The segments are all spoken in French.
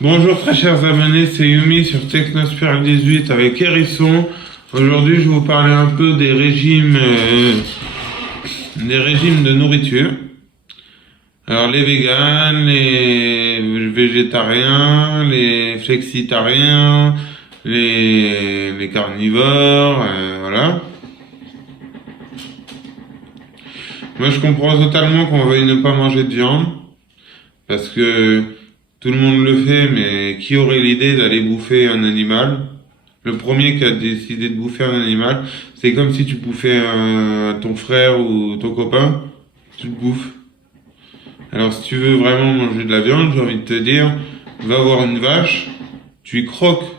Bonjour très chers abonnés, c'est Yumi sur Technosphere 18 avec Hérisson. Aujourd'hui je vais vous parler un peu des régimes de nourriture. Alors les véganes, les végétariens, les flexitariens, les carnivores, voilà. Moi je comprends totalement qu'on veuille ne pas manger de viande, parce que tout le monde le fait, mais qui aurait l'idée d'aller bouffer un animal? Le premier qui a décidé de bouffer un animal, c'est comme si tu bouffais ton frère ou ton copain, tu le bouffes. Alors si tu veux vraiment manger de la viande, j'ai envie de te dire, va voir une vache, tu y croques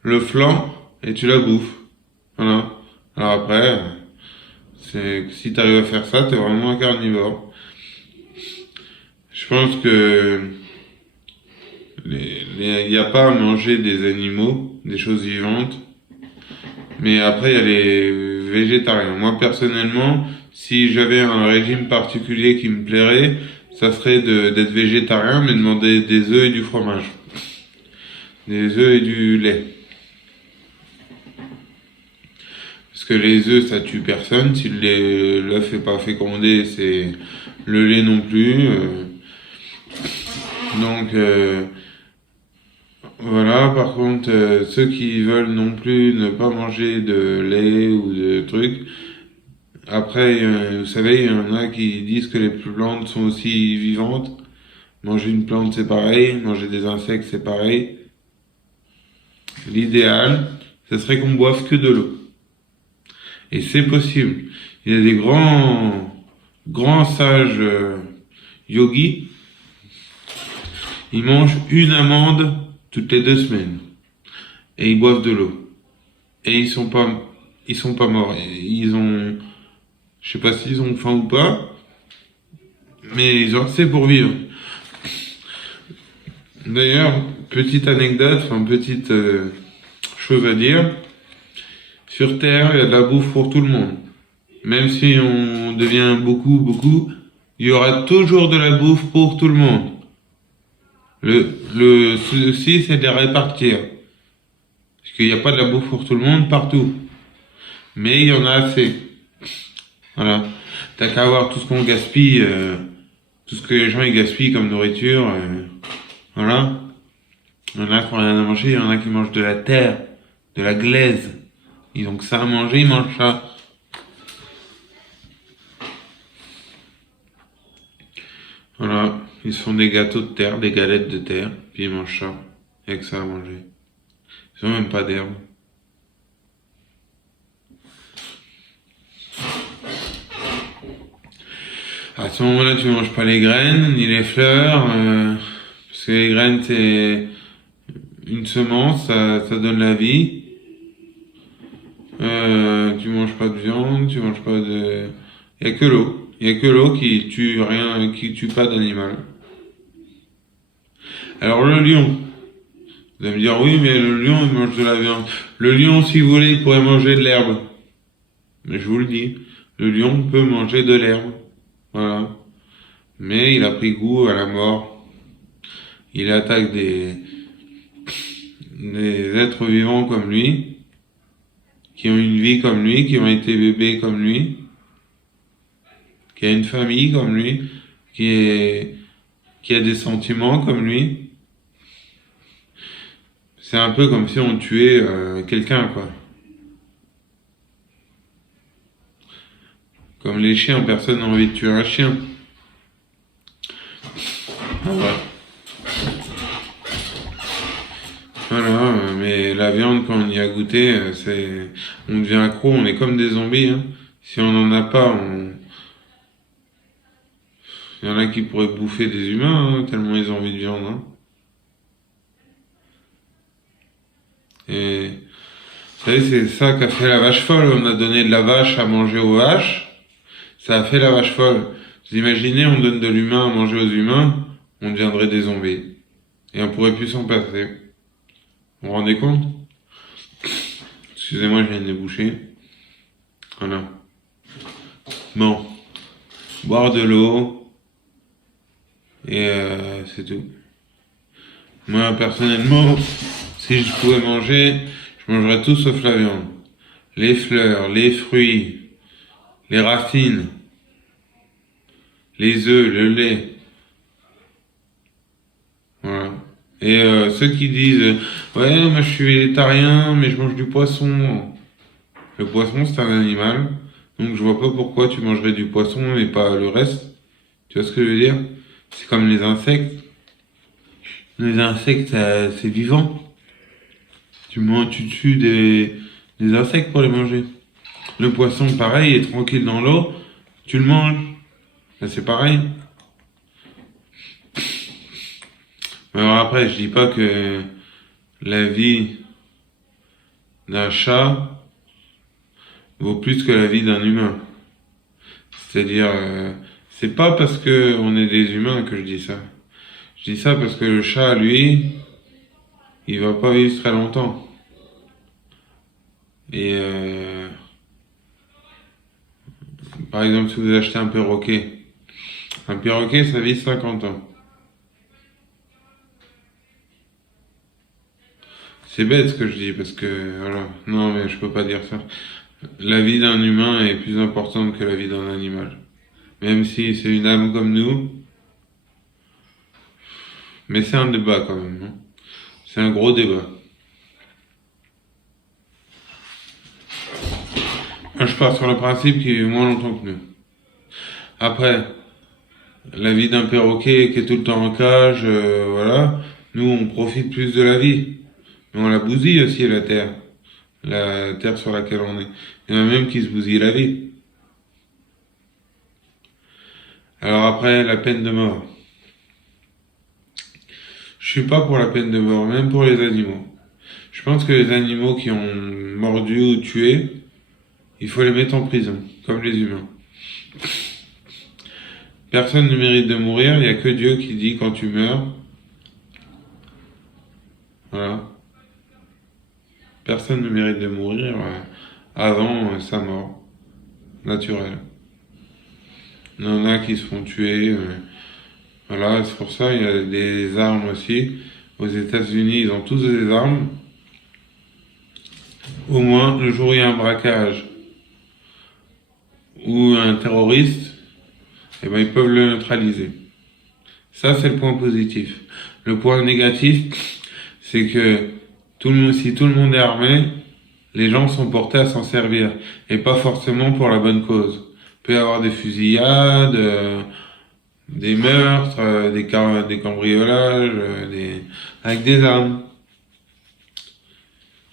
le flanc et tu la bouffes. Voilà. Alors après, si tu arrives à faire ça, t'es vraiment un carnivore. Je pense que il n'y a pas à manger des animaux, des choses vivantes. Mais après, il y a les végétariens. Moi, personnellement, si j'avais un régime particulier qui me plairait, ça serait d'être végétarien, mais demander des œufs et du fromage. Des œufs et du lait. Parce que les œufs, ça tue personne. Si l'œuf n'est pas fécondé, c'est le lait non plus. Donc, voilà. Par contre, ceux qui veulent non plus ne pas manger de lait ou de trucs, après, vous savez, il y en a qui disent que les plantes sont aussi vivantes. Manger une plante, c'est pareil. Manger des insectes, c'est pareil. L'idéal, ce serait qu'on boive que de l'eau. Et c'est possible. Il y a des grands sages yogis. Ils mangent une amande toutes les 2 semaines. Et ils boivent de l'eau. Et ils sont pas morts. Je sais pas s'ils ont faim ou pas, mais ils ont assez pour vivre. D'ailleurs, petite anecdote, enfin petite chose à dire, sur Terre, il y a de la bouffe pour tout le monde. Même si on devient beaucoup, il y aura toujours de la bouffe pour tout le monde. Le souci, c'est de les répartir. Parce qu'il n'y a pas de la bouffe pour tout le monde partout. Mais il y en a assez. Voilà. T'as qu'à voir tout ce qu'on gaspille, tout ce que les gens ils gaspillent comme nourriture. Voilà. Il y en a qui n'ont rien à manger, il y en a qui mangent de la terre, de la glaise. Ils ont que ça à manger, ils mangent ça. Voilà. Ils se font des gâteaux de terre, des galettes de terre, puis ils mangent ça. Il n'y a que ça à manger. Ils n'ont même pas d'herbe. À ce moment-là, tu manges pas les graines, ni les fleurs, parce que les graines, c'est une semence, ça donne la vie. Tu manges pas de viande, tu manges pas de... Il y a que l'eau. Il y a que l'eau qui tue rien, qui tue pas d'animal. Alors le lion, vous allez me dire, oui, mais le lion, il mange de la viande. Le lion, si vous voulez, il pourrait manger de l'herbe. Mais je vous le dis, le lion peut manger de l'herbe. Voilà. Mais il a pris goût à la mort. Il attaque des êtres vivants comme lui, qui ont une vie comme lui, qui ont été bébés comme lui, qui a une famille comme lui, qui a des sentiments comme lui. C'est un peu comme si on tuait quelqu'un, quoi. Comme les chiens, personne n'a envie de tuer un chien. Voilà. Voilà, mais la viande, quand on y a goûté, on devient accro, on est comme des zombies, hein. Si on n'en a pas, il y en a qui pourraient bouffer des humains, hein, tellement ils ont envie de viande, hein. Et vous savez, c'est ça qu'a fait la vache folle. On a donné de la vache à manger aux vaches. Ça a fait la vache folle. Vous imaginez, on donne de l'humain à manger aux humains, on deviendrait des zombies. Et on pourrait plus s'en passer. Vous vous rendez compte? Excusez-moi, je viens de les boucher. Voilà. Bon. Boire de l'eau. Et c'est tout. Moi, personnellement, si je pouvais manger, je mangerais tout sauf la viande. Les fleurs, les fruits, les racines, les œufs, le lait. Voilà. Et ceux qui disent ouais, moi je suis végétarien, mais je mange du poisson. Le poisson, c'est un animal. Donc je vois pas pourquoi tu mangerais du poisson et pas le reste. Tu vois ce que je veux dire? C'est comme les insectes. Les insectes, c'est vivant. Tu tues des insectes pour les manger. Le poisson, pareil, est tranquille dans l'eau. Tu le manges. Ben, c'est pareil. Mais alors après, je dis pas que la vie d'un chat vaut plus que la vie d'un humain. C'est-à-dire, c'est pas parce que on est des humains que je dis ça. Je dis ça parce que le chat, lui, il va pas vivre très longtemps. Et par exemple, si vous achetez un perroquet, ça vit 50 ans. C'est bête ce que je dis parce que, voilà, non mais je peux pas dire ça. La vie d'un humain est plus importante que la vie d'un animal. Même si c'est une âme comme nous, mais c'est un débat quand même, non? C'est un gros débat. Moi, je pars sur le principe qu'il vit moins longtemps que nous. Après, la vie d'un perroquet qui est tout le temps en cage, voilà, nous on profite plus de la vie. Mais on la bousille aussi la terre sur laquelle on est. Il y en a même qui se bousillent la vie. Alors après, la peine de mort. Je suis pas pour la peine de mort, même pour les animaux. Je pense que les animaux qui ont mordu ou tué, il faut les mettre en prison, comme les humains. Personne ne mérite de mourir, il n'y a que Dieu qui dit quand tu meurs. Voilà. Personne ne mérite de mourir avant sa mort naturelle. Il y en a qui se font tuer. Voilà, c'est pour ça il y a des armes aussi. Aux États-Unis, ils ont tous des armes. Au moins, le jour où il y a un braquage ou un terroriste, eh ben, ils peuvent le neutraliser. Ça, c'est le point positif. Le point négatif, c'est que si tout le monde est armé, les gens sont portés à s'en servir. Et pas forcément pour la bonne cause. Il peut y avoir des fusillades, des meurtres, des cambriolages, avec des armes.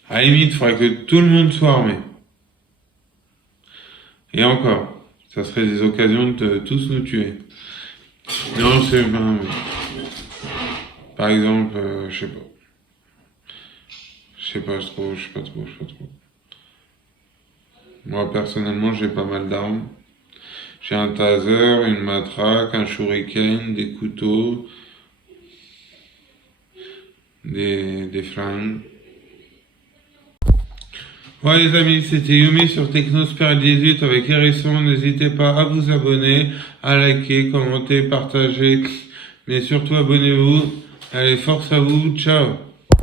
À la limite, il faudrait que tout le monde soit armé. Et encore, ça serait des occasions de tous nous tuer. Non, c'est humain. Par exemple, je sais pas. Je sais pas trop. Moi, personnellement, j'ai pas mal d'armes. J'ai un taser, une matraque, un shuriken, des couteaux, des flingues. Voilà les amis, c'était Yumi sur Technosphere 18 avec Hérisson. N'hésitez pas à vous abonner, à liker, commenter, partager, mais surtout abonnez-vous. Allez, force à vous, ciao!